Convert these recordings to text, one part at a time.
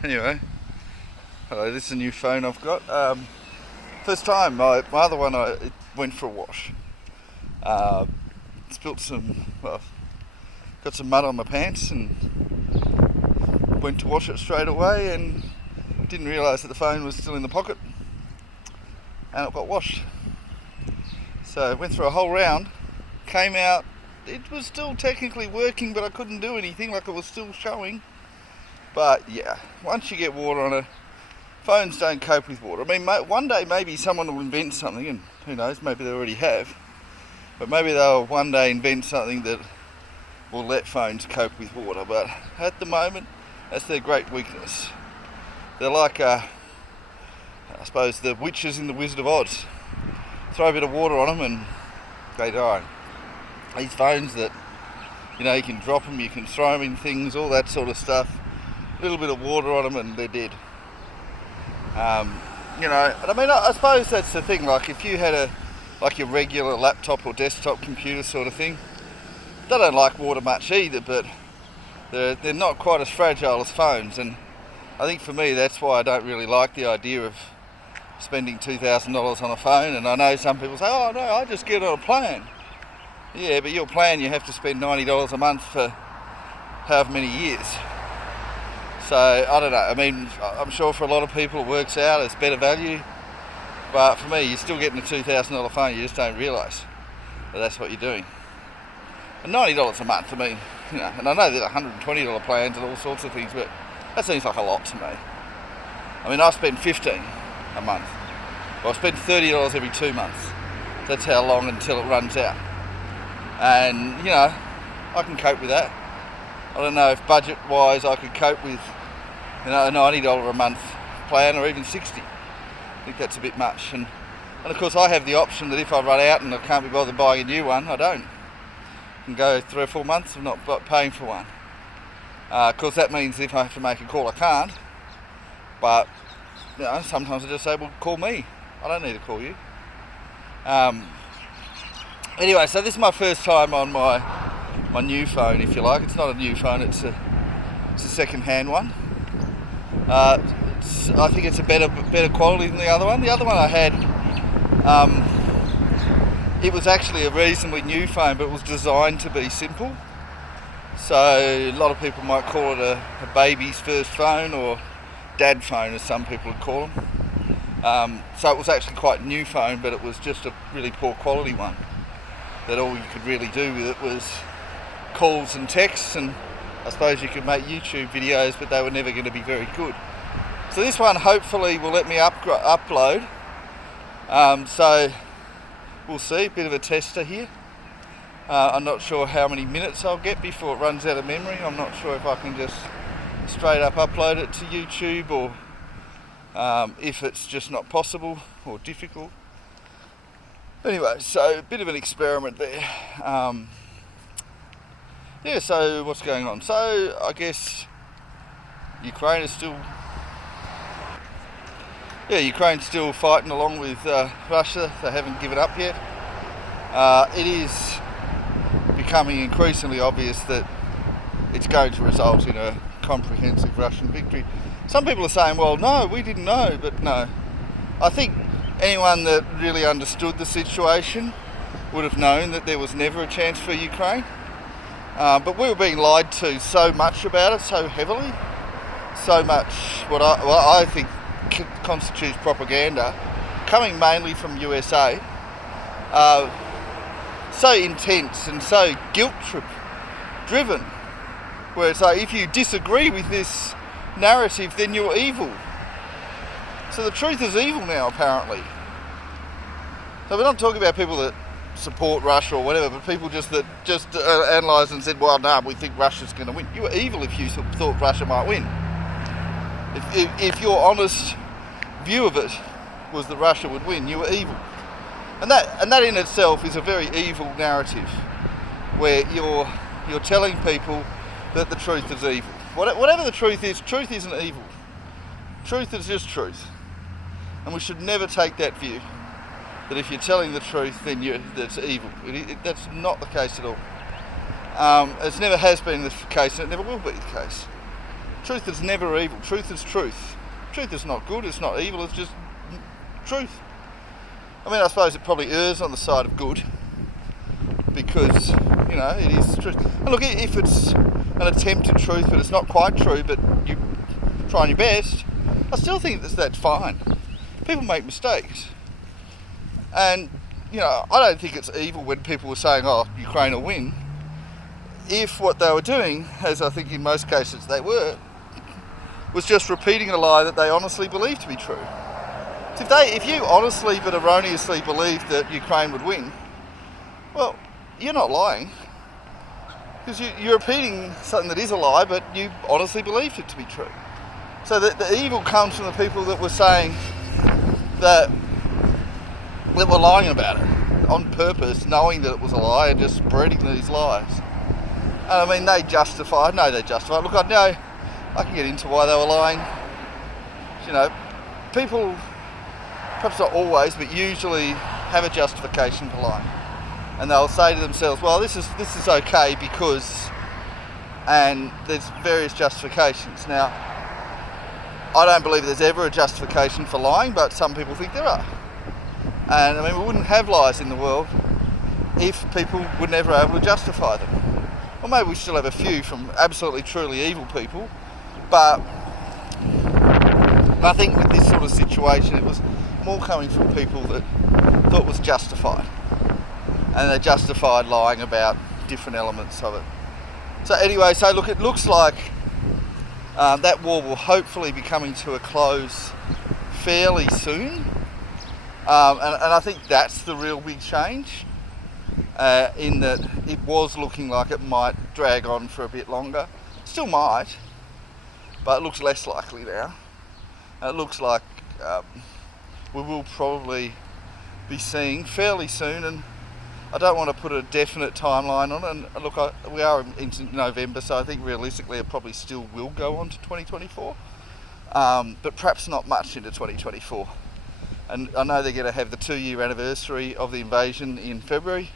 Anyway, hello, this is a new phone I've got. First time, my other one, it went for a wash. Spilt got some mud on my pants and went to wash it straight away and didn't realise that the phone was still in the pocket and it got washed. So went through a whole round, came out, it was still technically working, but I couldn't do anything, like it was still showing. But yeah, once you get water on it, phones don't cope with water. I mean, one day maybe someone will invent something, and who knows, maybe they already have, but maybe they'll one day invent something that will let phones cope with water. But at the moment, that's their great weakness. They're like, I suppose, the witches in the Wizard of Oz. Throw a bit of water on them and they die. These phones that, you can drop them, you can throw them in things, all that sort of stuff. A little bit of water on them and they're dead. And I mean, I suppose that's the thing. Like, if you had your regular laptop or desktop computer sort of thing, they don't like water much either, but they're not quite as fragile as phones. And I think for me, that's why I don't really like the idea of spending $2,000 on a phone. And I know some people say, "Oh no, I just get it on a plan." Yeah, but your plan, you have to spend $90 a month for however many years. So, I don't know, I mean, I'm sure for a lot of people it works out, it's better value, but for me, you're still getting a $2,000 phone, you just don't realise that that's what you're doing. And $90 a month, I mean, and I know there's $120 plans and all sorts of things, but that seems like a lot to me. I mean, I spend $15 a month, well, I spend $30 every 2 months. That's how long until it runs out. And, I can cope with that. I don't know if budget-wise I could cope with a $90 a month plan, or even $60. I think that's a bit much. And of course I have the option that if I run out and I can't be bothered buying a new one, I don't. I can go 3 or 4 months of not paying for one. Of course that means if I have to make a call I can't. But sometimes I just say, well, call me. I don't need to call you. Anyway, so this is my first time on my new phone, if you like. It's not a new phone, it's a second-hand one. I think it's a better quality than the other one. The other one I had, it was actually a reasonably new phone, but it was designed to be simple. So a lot of people might call it a baby's first phone, or dad phone as some people would call them. So it was actually quite a new phone, but it was just a really poor quality one, that all you could really do with it was calls and texts, and I suppose you could make YouTube videos, but they were never going to be very good. So this one hopefully will let me upload. So we'll see, a bit of a tester here. I'm not sure how many minutes I'll get before it runs out of memory. I'm not sure if I can just straight up upload it to YouTube, or if it's just not possible or difficult. Anyway, so a bit of an experiment there. So what's going on? So I guess Ukraine's still fighting along with Russia. They haven't given up yet. It is becoming increasingly obvious that it's going to result in a comprehensive Russian victory. Some people are saying, well, no, we didn't know, but no. I think anyone that really understood the situation would have known that there was never a chance for Ukraine. But we were being lied to so much about it, so heavily, so much what I think constitutes propaganda, coming mainly from USA, so intense and so guilt-driven, where it's like, if you disagree with this narrative, then you're evil. So the truth is evil now, apparently. So we're not talking about people that support Russia or whatever, but people just analysed and said, well, no, we think Russia's going to win. You were evil if you thought Russia might win. If your honest view of it was that Russia would win, you were evil. And that in itself is a very evil narrative, where you're telling people that the truth is evil. Whatever the truth isn't evil. Truth is just truth. And we should never take that view, that if you're telling the truth, then that's evil. That's not the case at all. It never has been the case, and it never will be the case. Truth is never evil. Truth is truth. Truth is not good, it's not evil, it's just truth. I mean, I suppose it probably errs on the side of good because, it is truth. And look, if it's an attempt at truth but it's not quite true, but you're trying your best, I still think that's fine. People make mistakes. And, I don't think it's evil when people were saying, Ukraine will win, if what they were doing, as I think in most cases they were, was just repeating a lie that they honestly believed to be true. So if you honestly but erroneously believed that Ukraine would win, well, you're not lying. Because you're repeating something that is a lie, but you honestly believed it to be true. So the evil comes from the people that were saying that were lying about it on purpose, knowing that it was a lie and just spreading these lies. And I mean, they justified. Look, I know I can get into why they were lying. People, perhaps not always, but usually have a justification for lying. And they'll say to themselves, well, this is okay because, and there's various justifications. Now, I don't believe there's ever a justification for lying, but some people think there are. And I mean, we wouldn't have lies in the world if people were never able to justify them. Or maybe we still have a few from absolutely truly evil people, but I think with this sort of situation it was more coming from people that thought it was justified. And they justified lying about different elements of it. So anyway, look, it looks like that war will hopefully be coming to a close fairly soon. And I think that's the real big change, in that it was looking like it might drag on for a bit longer. Still might, but it looks less likely now. It looks like we will probably be seeing fairly soon, and I don't want to put a definite timeline on it. And look, we are into November, so I think realistically it probably still will go on to 2024, but perhaps not much into 2024. And I know they're going to have the 2-year anniversary of the invasion in February.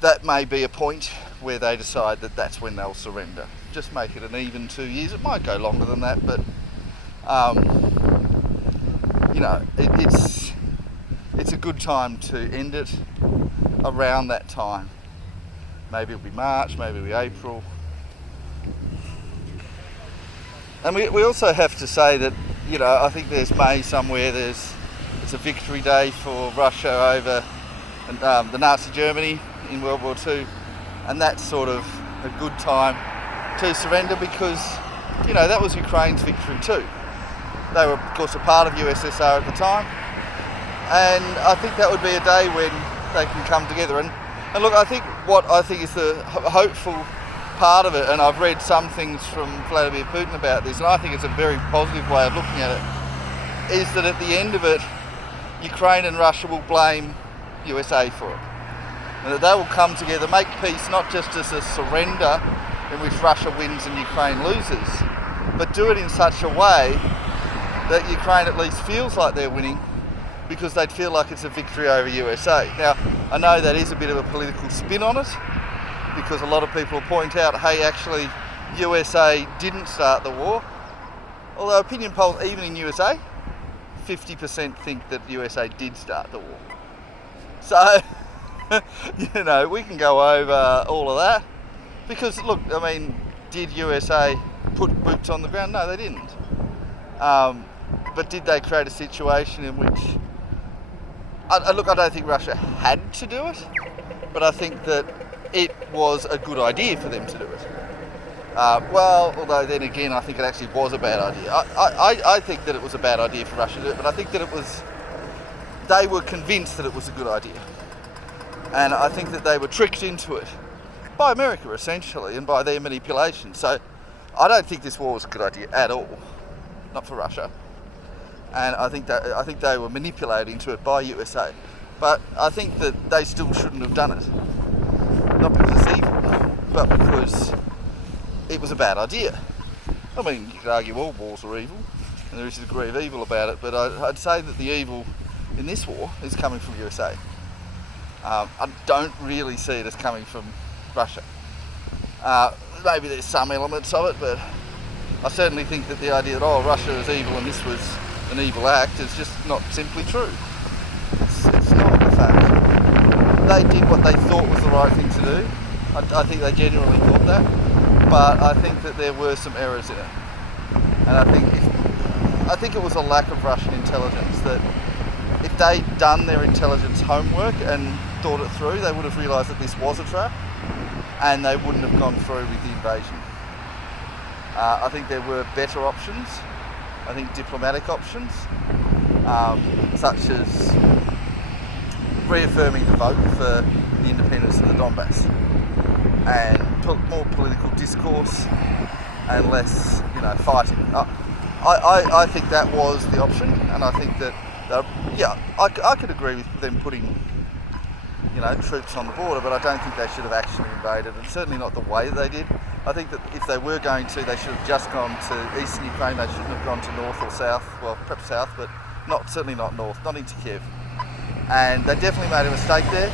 That may be a point where they decide that that's when they'll surrender. Just make it an even 2 years. It might go longer than that, but it's a good time to end it around that time. Maybe it'll be March, maybe it'll be April. And we also have to say that, I think there's May somewhere, it's a victory day for Russia over the Nazi Germany in World War II, and that's sort of a good time to surrender because, that was Ukraine's victory too. They were, of course, a part of USSR at the time, and I think that would be a day when they can come together. And look, I think what I think is the hopeful part of it, and I've read some things from Vladimir Putin about this, and I think it's a very positive way of looking at it, is that at the end of it, Ukraine and Russia will blame USA for it. And that they will come together, make peace, not just as a surrender in which Russia wins and Ukraine loses, but do it in such a way that Ukraine at least feels like they're winning because they'd feel like it's a victory over USA. Now, I know that is a bit of a political spin on it, because a lot of people will point out, hey, actually, USA didn't start the war. Although opinion polls, even in USA, 50% think that USA did start the war. So, we can go over all of that. Because, look, I mean, did USA put boots on the ground? No, they didn't. But did they create a situation in which... I don't think Russia had to do it, but I think that it was a good idea for them to do it. Although then again, I think it actually was a bad idea. I think that it was a bad idea for Russia to do it, but I think that they were convinced that it was a good idea. And I think that they were tricked into it by America, essentially, and by their manipulation. So I don't think this war was a good idea at all, not for Russia. And I think they were manipulated into it by USA. But I think that they still shouldn't have done it. Not because it's evil, but because it was a bad idea. I mean, you could argue all wars are evil, and there is a degree of evil about it, but I'd say that the evil in this war is coming from USA. I don't really see it as coming from Russia. Maybe there's some elements of it, but I certainly think that the idea that, Russia is evil and this was an evil act is just not simply true. It's not the fact. They did what they thought was the right thing to do. I think they genuinely thought that, but I think that there were some errors in it. And I think it was a lack of Russian intelligence, that if they'd done their intelligence homework and thought it through, they would have realised that this was a trap and they wouldn't have gone through with the invasion. I think there were better options, I think diplomatic options, such as reaffirming the vote for the independence of the Donbass and more political discourse and less, fighting. I think that was the option, and I think that, I could agree with them putting, troops on the border, but I don't think they should have actually invaded, and certainly not the way they did. I think that if they were going to, they should have just gone to eastern Ukraine. They shouldn't have gone to north or south. Well, perhaps south, but certainly not north, not into Kiev. And they definitely made a mistake there.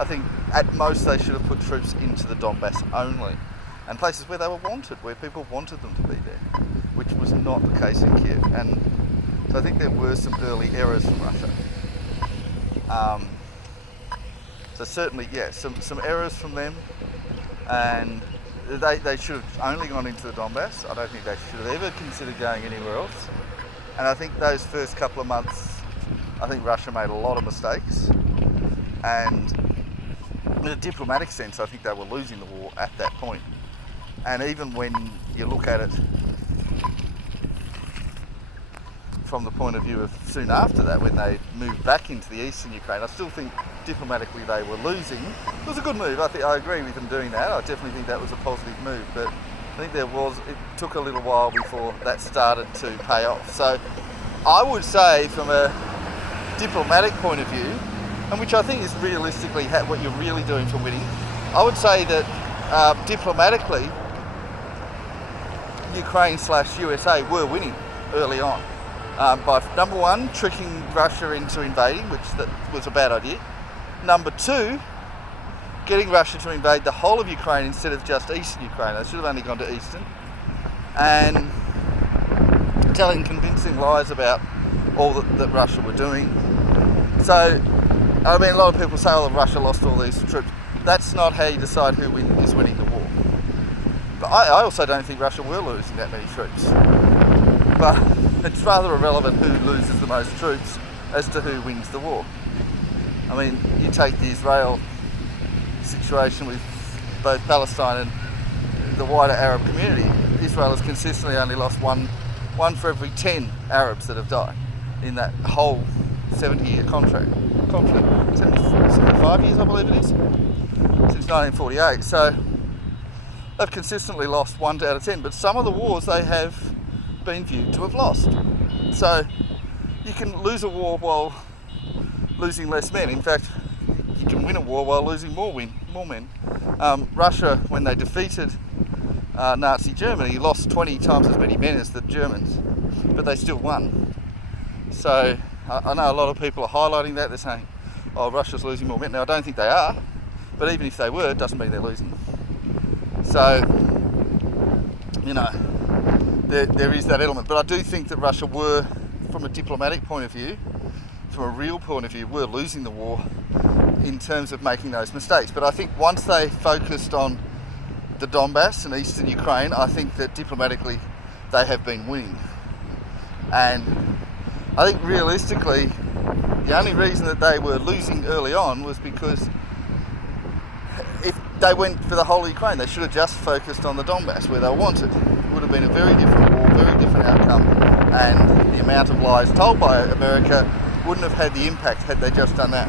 I think at most they should have put troops into the Donbass only, and places where they were wanted, where people wanted them to be there, which was not the case in Kiev. And so I think there were some early errors from Russia. So certainly, some errors from them, and they should have only gone into the Donbass. I don't think they should have ever considered going anywhere else. And I think those first couple of months, I think Russia made a lot of mistakes. And in a diplomatic sense, I think they were losing the war at that point. And even when you look at it from the point of view of soon after that, when they moved back into the eastern Ukraine, I still think diplomatically they were losing. It was a good move. I agree with them doing that. I definitely think that was a positive move, but I think it took a little while before that started to pay off. So I would say, from a diplomatic point of view, and which I think is realistically what you're really doing for winning, I would say that diplomatically, Ukraine/USA were winning early on. By number one, tricking Russia into invading, which that was a bad idea. Number two, getting Russia to invade the whole of Ukraine instead of just eastern Ukraine. They should have only gone to eastern. And telling convincing lies about all that Russia were doing. So, a lot of people say, Russia lost all these troops. That's not how you decide who is winning the war. But I also don't think Russia were losing that many troops. But it's rather irrelevant who loses the most troops as to who wins the war. You take the Israel situation with both Palestine and the wider Arab community. Israel has consistently only lost one for every 10 Arabs that have died in that whole 70-year conflict. 75 years, I believe it is, since 1948. So they've consistently lost 1 out of 10, but some of the wars they have been viewed to have lost. So you can lose a war while losing less men. In fact, you can win a war while losing more men. Russia, when they defeated Nazi Germany, lost 20 times as many men as the Germans, but they still won. So I know a lot of people are highlighting that. They're saying, Russia's losing more men. Now, I don't think they are, but even if they were, it doesn't mean they're losing. So, there is that element. But I do think that Russia were, from a diplomatic point of view, from a real point of view, were losing the war in terms of making those mistakes. But I think once they focused on the Donbass and eastern Ukraine, I think that diplomatically they have been winning. And I think realistically, the only reason that they were losing early on was because if they went for the whole of Ukraine, they should have just focused on the Donbass where they were wanted. It would have been a very different war, very different outcome, and the amount of lies told by America wouldn't have had the impact had they just done that.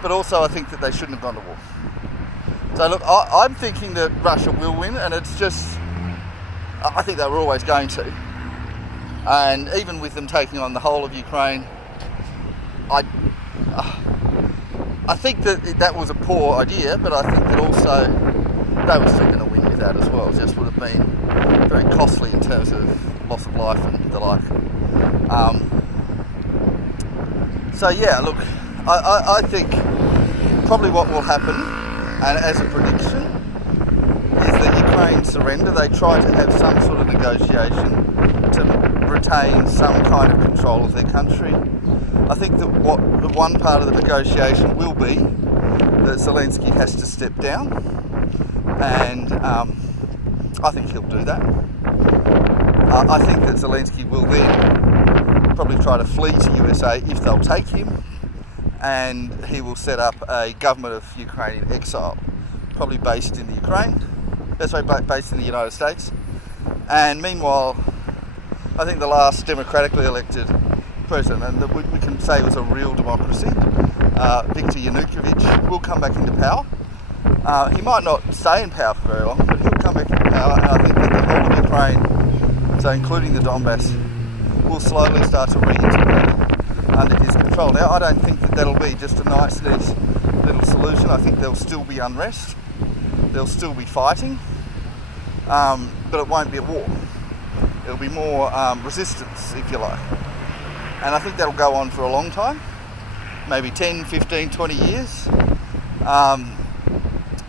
But also I think that they shouldn't have gone to war. So look, I'm thinking that Russia will win, and it's just, I think they were always going to. And even with them taking on the whole of Ukraine, I think that was a poor idea, but I think that also they were still going to win with that as well. It just would have been very costly in terms of loss of life and the like. So yeah, look, I think probably what will happen, and as a prediction, is that Ukraine Ukraine surrender, they try to have some sort of negotiation to retain some kind of control of their country. I think that one part of the negotiation will be that Zelensky has to step down, and I think he'll do that. I think that Zelensky will then probably try to flee to USA if they'll take him, and he will set up a government of Ukraine in exile, probably based in the based in the United States. And meanwhile, I think the last democratically elected president, and that we can say was a real democracy, Viktor Yanukovych, will come back into power. He might not stay in power for very long, but he'll come back into power, and I think that the whole of Ukraine, so including the Donbass, will slowly start to reintegrate under his control. Now, I don't think that that'll be just a nice, neat little solution. I think there'll still be unrest, there'll still be fighting, but it won't be a war. It'll be more resistance, if you like. And I think that'll go on for a long time, maybe 10, 15, 20 years. And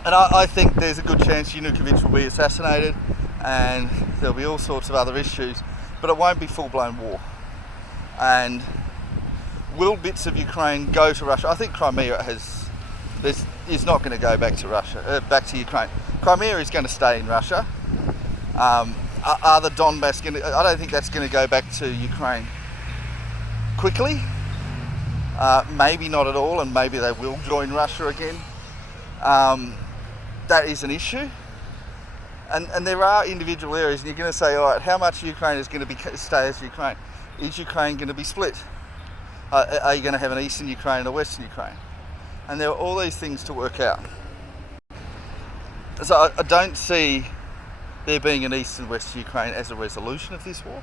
I think there's a good chance Yanukovych will be assassinated, and there'll be all sorts of other issues, but it won't be full-blown war. And will bits of Ukraine go to Russia? I think Crimea is not going to go back to Russia, back to Ukraine. Crimea is going to stay in Russia. Are the Donbass going to? I don't think that's going to go back to Ukraine quickly. Maybe not at all, and maybe they will join Russia again. That is an issue. And there are individual areas, and you're going to say, all right, how much Ukraine is going to stay as Ukraine? Is Ukraine going to be split? Are you going to have an eastern Ukraine and a western Ukraine? And there are all these things to work out. So I don't see there being an east and west Ukraine as a resolution of this war.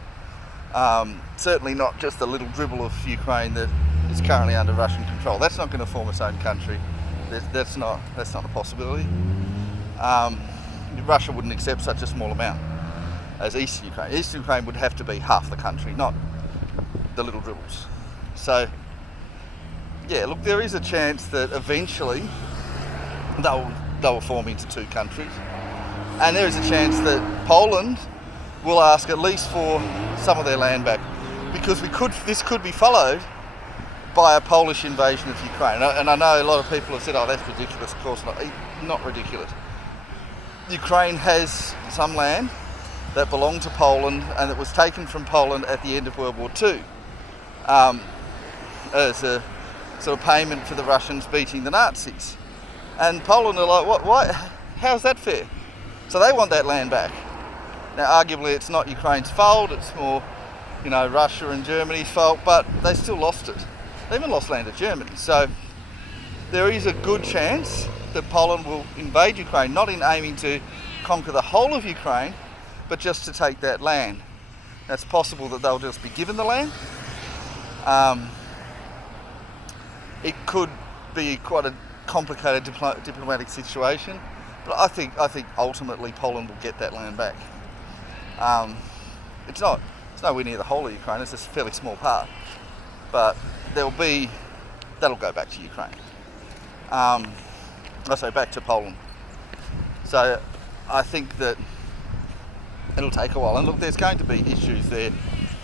Certainly not just a little dribble of Ukraine that is currently under Russian control. That's not going to form its own country. That's not a possibility. Russia wouldn't accept such a small amount as Eastern Ukraine. Eastern Ukraine would have to be half the country, not the little dribbles. So, yeah, look, there is a chance that eventually they'll form into two countries. And there is a chance that Poland will ask at least for some of their land back, because this could be followed by a Polish invasion of Ukraine. And I know a lot of people have said, oh, that's ridiculous. Of course not ridiculous. Ukraine has some land that belonged to Poland and that was taken from Poland at the end of World War II as a sort of payment for the Russians beating the Nazis. And Poland are like, what? How's that fair? So they want that land back. Now, arguably, it's not Ukraine's fault. It's more, Russia and Germany's fault, but they still lost it. They even lost land to Germany. So there is a good chance that Poland will invade Ukraine, not in aiming to conquer the whole of Ukraine, but just to take that land. Now, it's possible that they'll just be given the land. It could be quite a complicated diplomatic situation, but I think ultimately Poland will get that land back. It's nowhere near the whole of Ukraine. It's just a fairly small part, but that'll go back to Ukraine. Back to Poland. So I think that it'll take a while. And look, there's going to be issues there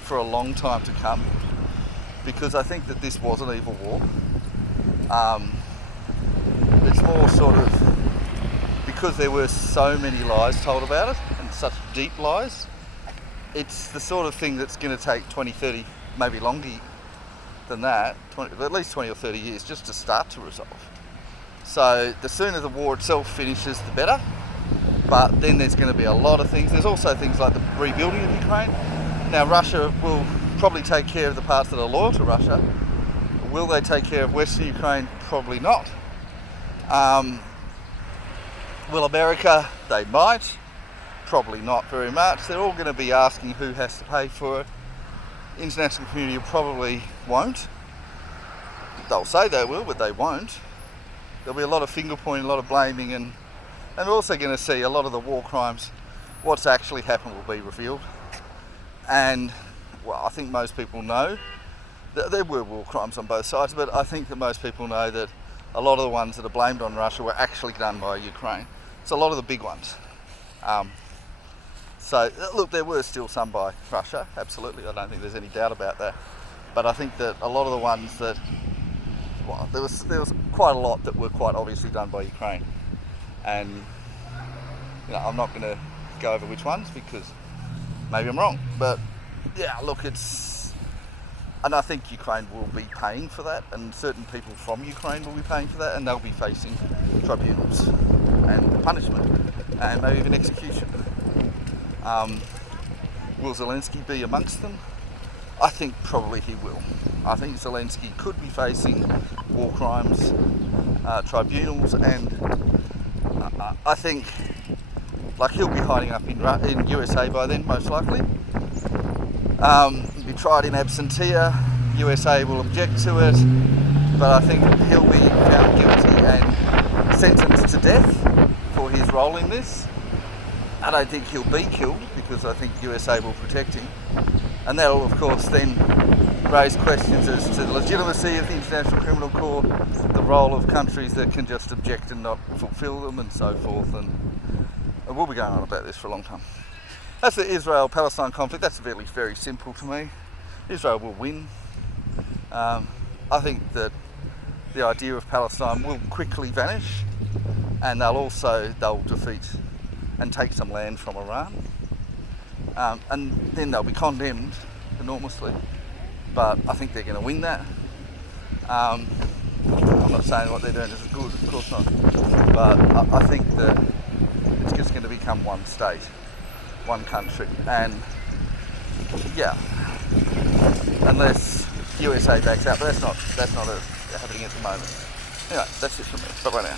for a long time to come, because I think that this was an evil war. It's more sort of because there were so many lies told about it, and such deep lies. It's the sort of thing that's going to take 20, 30, maybe longer than that, at least 20 or 30 years just to start to resolve. So the sooner the war itself finishes, the better. But then there's going to be a lot of things. There's also things like the rebuilding of Ukraine. Now, Russia will probably take care of the parts that are loyal to Russia. Will they take care of Western Ukraine? Probably not. Will America? They might. Probably not very much. They're all going to be asking who has to pay for it. International community probably won't. They'll say they will, but they won't. There'll be a lot of finger pointing, a lot of blaming, and we're also going to see a lot of the war crimes. What's actually happened will be revealed. And, well, I think most people know that there were war crimes on both sides, but I think that most people know that a lot of the ones that are blamed on Russia were actually done by Ukraine. It's a lot of the big ones. Um, so look, there were still some by Russia, absolutely. I don't think there's any doubt about that. But I think that a lot of the ones that, well, there was quite a lot that were quite obviously done by Ukraine, and I'm not going to go over which ones because maybe I'm wrong. But yeah, look, and I think Ukraine will be paying for that, and certain people from Ukraine will be paying for that, and they'll be facing tribunals and punishment and maybe even execution. Will Zelensky be amongst them? I think probably he will. I think Zelensky could be facing war crimes tribunals, and I think he'll be hiding up in USA by then, most likely. He'll be tried in absentia. USA will object to it, but I think he'll be found guilty and sentenced to death for his role in this. I don't think he'll be killed because I think USA will protect him, and that'll of course then raise questions as to the legitimacy of the International Criminal Court, the role of countries that can just object and not fulfil them, and so forth. And we'll be going on about this for a long time. That's the Israel-Palestine conflict. That's very, very simple to me. Israel will win. I think that the idea of Palestine will quickly vanish, and they'll defeat and take some land from Iran, and then they'll be condemned enormously. But I think they're going to win that. I'm not saying what they're doing is good, of course not, but I think that it's just going to become one state, one country, and yeah, unless USA backs out, but that's not happening at the moment. Anyway, that's it from me. Bye bye now.